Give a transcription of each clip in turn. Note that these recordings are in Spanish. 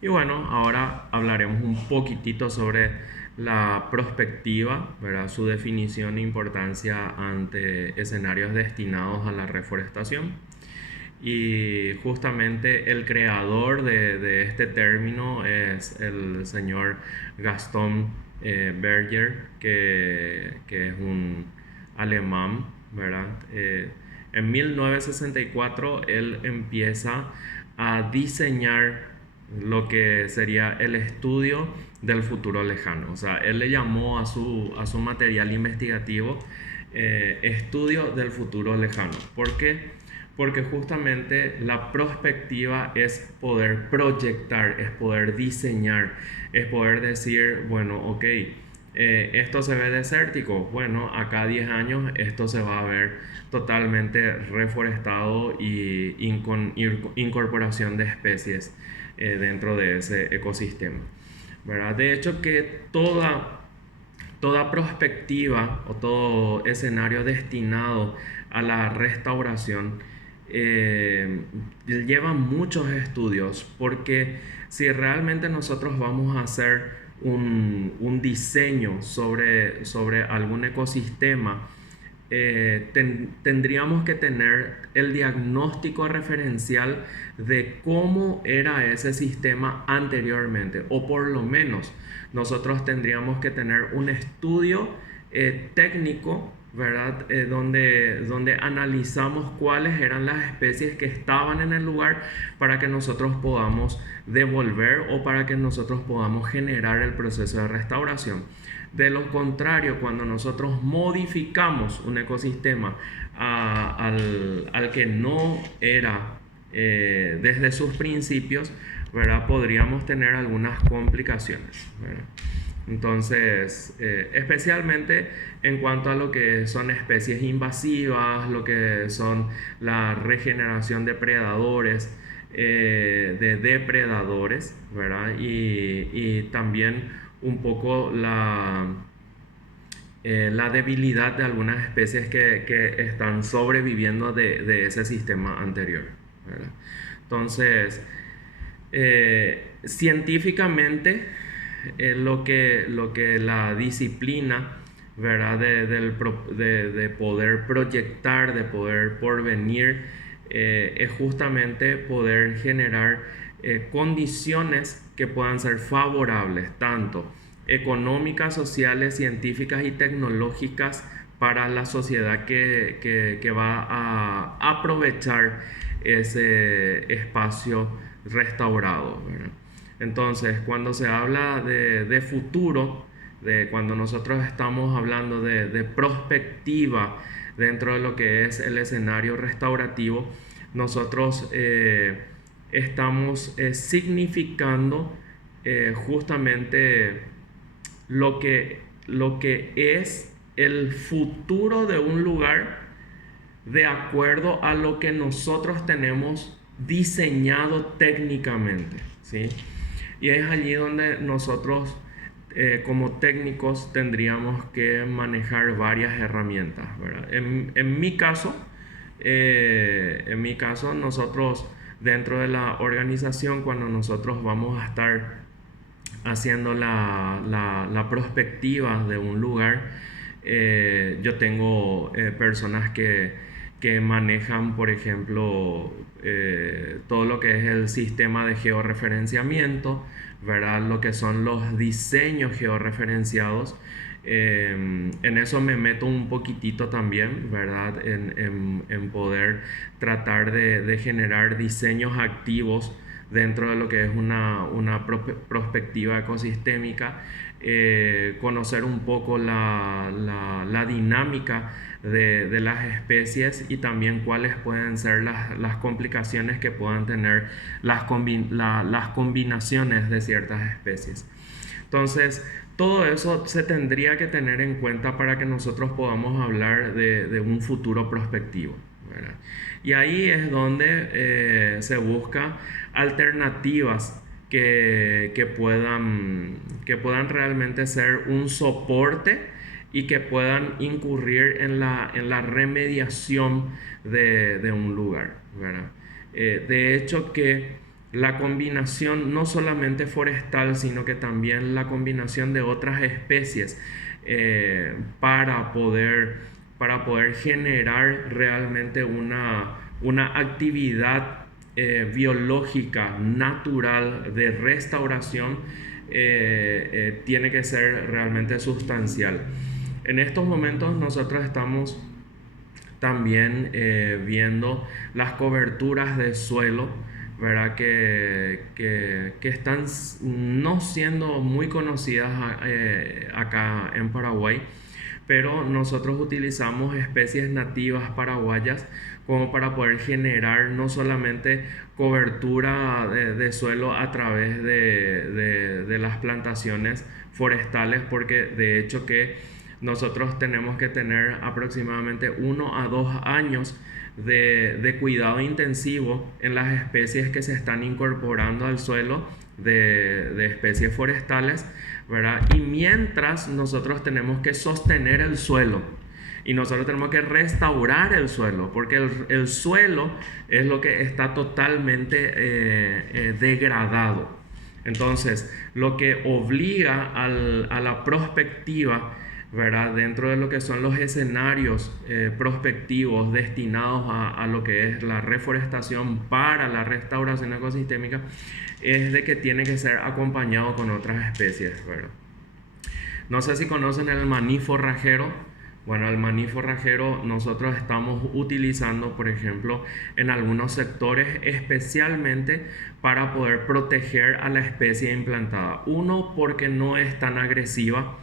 Y bueno, ahora hablaremos un poquitito sobre la prospectiva, ¿verdad? Su definición e importancia ante escenarios destinados a la reforestación. Y justamente el creador de este término es el señor Gaston Berger, que es un alemán, ¿verdad? En 1964 él empieza a diseñar lo que sería el estudio del futuro lejano. O sea, él le llamó a su material investigativo estudio del futuro lejano. ¿Por qué? Porque justamente la prospectiva es poder proyectar, es poder diseñar, es poder decir, bueno, ok, esto se ve desértico, bueno, acá 10 años esto se va a ver totalmente reforestado y con incorporación de especies dentro de ese ecosistema, ¿verdad? De hecho que toda prospectiva o todo escenario destinado a la restauración lleva muchos estudios, porque si realmente nosotros vamos a hacer un diseño sobre algún ecosistema, tendríamos que tener el diagnóstico referencial de cómo era ese sistema anteriormente, o por lo menos nosotros tendríamos que tener un estudio técnico, ¿verdad? Donde analizamos cuáles eran las especies que estaban en el lugar para que nosotros podamos devolver o para que nosotros podamos generar el proceso de restauración. De lo contrario, cuando nosotros modificamos un ecosistema al que no era desde sus principios, ¿verdad? Podríamos tener algunas complicaciones, ¿verdad? Entonces, especialmente en cuanto a lo que son especies invasivas, lo que son la regeneración de predadores, de depredadores, ¿verdad? Y también un poco la debilidad de algunas especies que están sobreviviendo de ese sistema anterior, ¿verdad? Entonces, científicamente, lo que la disciplina, ¿verdad? De poder proyectar, de poder porvenir, es justamente poder generar condiciones que puedan ser favorables, tanto económicas, sociales, científicas y tecnológicas para la sociedad que va a aprovechar ese espacio restaurado, ¿verdad? Entonces, cuando se habla de futuro, de cuando nosotros estamos hablando de prospectiva dentro de lo que es el escenario restaurativo, nosotros estamos significando justamente lo que es el futuro de un lugar de acuerdo a lo que nosotros tenemos diseñado técnicamente, ¿sí? Y es allí donde nosotros como técnicos tendríamos que manejar varias herramientas, ¿verdad? En mi caso, nosotros dentro de la organización, cuando nosotros vamos a estar haciendo la prospectiva de un lugar, yo tengo personas que manejan, por ejemplo, todo lo que es el sistema de georreferenciamiento, ¿verdad? Lo que son los diseños georreferenciados. En eso me meto un poquitito también, ¿verdad? En poder tratar de generar diseños activos dentro de lo que es una prospectiva ecosistémica, conocer un poco la dinámica de las especies y también cuáles pueden ser las complicaciones que puedan tener las combinaciones de ciertas especies. Entonces, todo eso se tendría que tener en cuenta para que nosotros podamos hablar de un futuro prospectivo, ¿verdad? Y ahí es donde se busca alternativas que puedan realmente ser un soporte y que puedan incurrir en la remediación de un lugar, ¿verdad? De hecho que la combinación no solamente forestal, sino que también la combinación de otras especies para poder generar realmente una actividad biológica natural de restauración tiene que ser realmente sustancial. En estos momentos nosotros estamos también viendo las coberturas de suelo, ¿verdad? Que están no siendo muy conocidas acá en Paraguay, pero nosotros utilizamos especies nativas paraguayas como para poder generar no solamente cobertura de suelo a través de las plantaciones forestales, porque de hecho que nosotros tenemos que tener aproximadamente 1 a 2 años de cuidado intensivo en las especies que se están incorporando al suelo de especies forestales, ¿verdad? Y mientras nosotros tenemos que sostener el suelo y nosotros tenemos que restaurar el suelo, porque el suelo es lo que está totalmente degradado. Entonces, lo que obliga a la prospectiva, ¿verdad? Dentro de lo que son los escenarios prospectivos destinados a lo que es la reforestación para la restauración ecosistémica, es de que tiene que ser acompañado con otras especies, ¿verdad? No sé si conocen el maní forrajero. Bueno, el maní forrajero nosotros estamos utilizando, por ejemplo, en algunos sectores, especialmente para poder proteger a la especie implantada. Uno, porque no es tan agresiva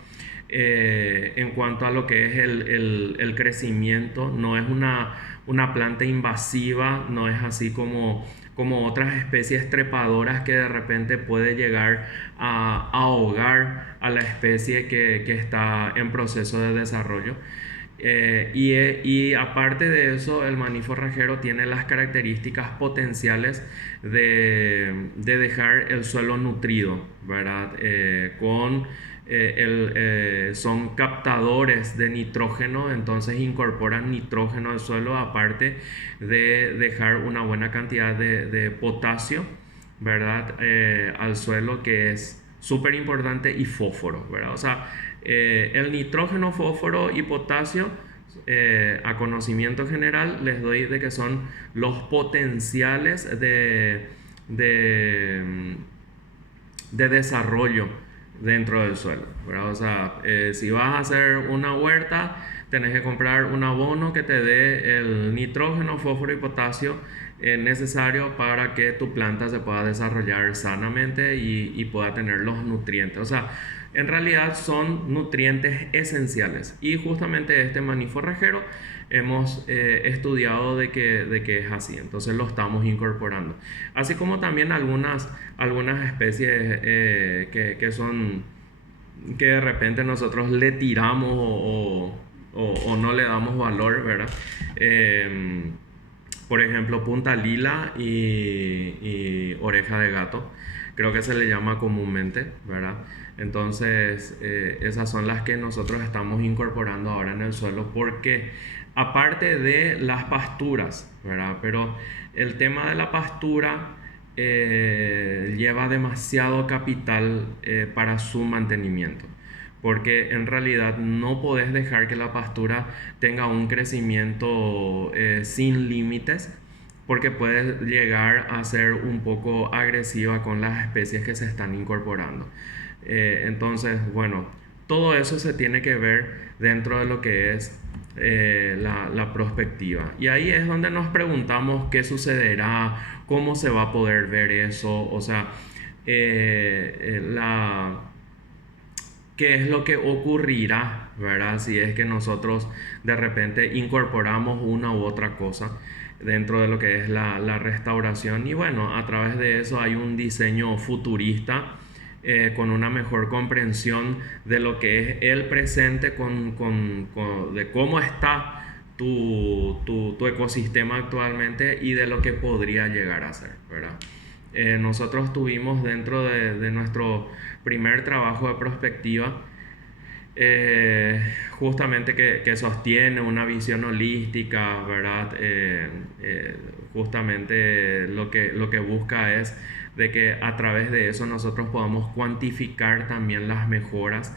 en cuanto a lo que es el crecimiento, no es una planta invasiva, no es así como otras especies trepadoras que de repente puede llegar a ahogar a la especie que está en proceso de desarrollo. Y aparte de eso, el maní forrajero tiene las características potenciales de dejar el suelo nutrido, ¿verdad? Son captadores de nitrógeno, entonces incorporan nitrógeno al suelo, aparte de dejar una buena cantidad de potasio, ¿verdad? Al suelo, que es súper importante, y fósforo, ¿verdad? O sea, el nitrógeno, fósforo y potasio, a conocimiento general, les doy de que son los potenciales de desarrollo dentro del suelo, ¿verdad? O sea, si vas a hacer una huerta, tenés que comprar un abono que te dé el nitrógeno, fósforo y potasio necesario para que tu planta se pueda desarrollar sanamente y pueda tener los nutrientes. O sea, en realidad son nutrientes esenciales, y justamente este maní forrajero hemos estudiado de que es así, entonces lo estamos incorporando, así como también algunas especies que son, que de repente nosotros le tiramos o no le damos valor, ¿verdad? Por ejemplo, punta lila y oreja de gato, creo que se le llama comúnmente, ¿verdad? Entonces, esas son las que nosotros estamos incorporando ahora en el suelo, porque aparte de las pasturas, ¿verdad? Pero el tema de la pastura lleva demasiado capital para su mantenimiento, porque en realidad no podés dejar que la pastura tenga un crecimiento sin límites, porque puede llegar a ser un poco agresiva con las especies que se están incorporando. Entonces, bueno, todo eso se tiene que ver dentro de lo que es la prospectiva. Y ahí es donde nos preguntamos qué sucederá, cómo se va a poder ver eso, o sea, qué es lo que ocurrirá, ¿verdad? Si es que nosotros de repente incorporamos una u otra cosa dentro de lo que es la restauración. Y bueno, a través de eso hay un diseño futurista con una mejor comprensión de lo que es el presente, de cómo está tu ecosistema actualmente y de lo que podría llegar a ser, ¿verdad? Nosotros tuvimos dentro de nuestro primer trabajo de prospectiva, justamente que sostiene una visión holística, ¿verdad? Justamente lo que busca es de que a través de eso nosotros podamos cuantificar también las mejoras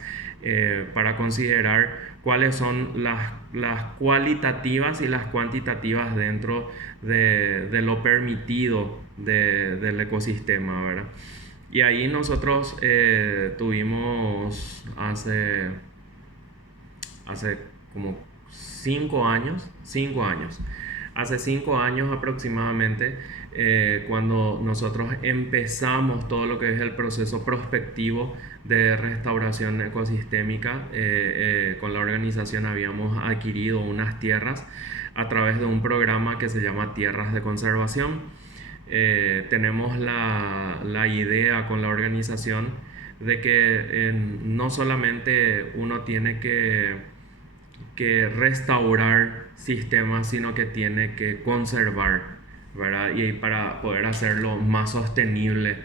para considerar cuáles son las cualitativas y las cuantitativas dentro de lo permitido del ecosistema, ¿verdad? Y ahí nosotros tuvimos hace como 5 años, hace 5 años aproximadamente, cuando nosotros empezamos todo lo que es el proceso prospectivo de restauración ecosistémica. Con la organización habíamos adquirido unas tierras a través de un programa que se llama Tierras de Conservación. Tenemos la idea con la organización de que no solamente uno tiene que restaurar sistemas, sino que tiene que conservar, ¿verdad? Y para poder hacerlo más sostenible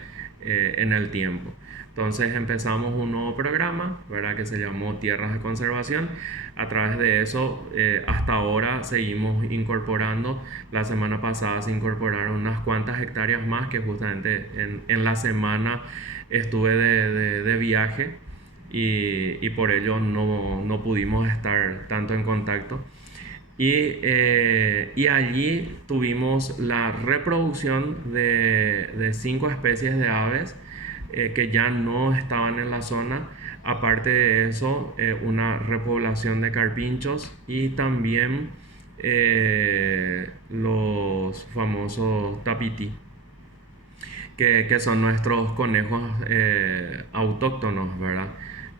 en el tiempo. Entonces empezamos un nuevo programa, ¿verdad? Que se llamó Tierras de Conservación. A través de eso, hasta ahora seguimos incorporando. La semana pasada se incorporaron unas cuantas hectáreas más, que justamente en la semana estuve de viaje y por ello no pudimos estar tanto en contacto. Y allí tuvimos la reproducción de 5 especies de aves que ya no estaban en la zona. Aparte de eso, una repoblación de carpinchos y también los famosos tapiti, que son nuestros conejos autóctonos, ¿verdad?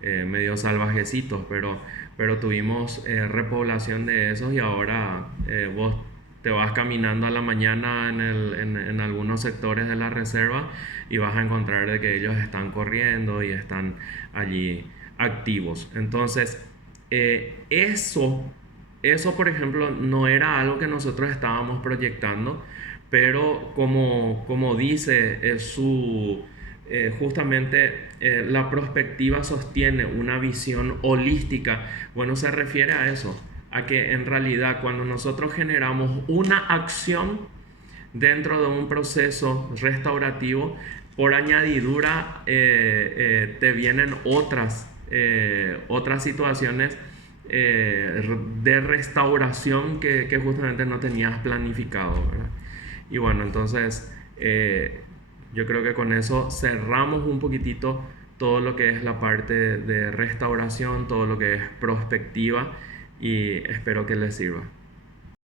Medio salvajecitos, pero tuvimos repoblación de esos, y ahora vos te vas caminando a la mañana en algunos sectores de la reserva y vas a encontrar de que ellos están corriendo y están allí activos. Entonces, eso, por ejemplo, no era algo que nosotros estábamos proyectando, pero como dice justamente la perspectiva sostiene una visión holística. Bueno, se refiere a eso, a que en realidad cuando nosotros generamos una acción dentro de un proceso restaurativo, por añadidura te vienen otras situaciones de restauración que justamente no tenías planificado, ¿verdad? Y bueno, entonces yo creo que con eso cerramos un poquitito todo lo que es la parte de restauración, todo lo que es prospectiva, y espero que les sirva.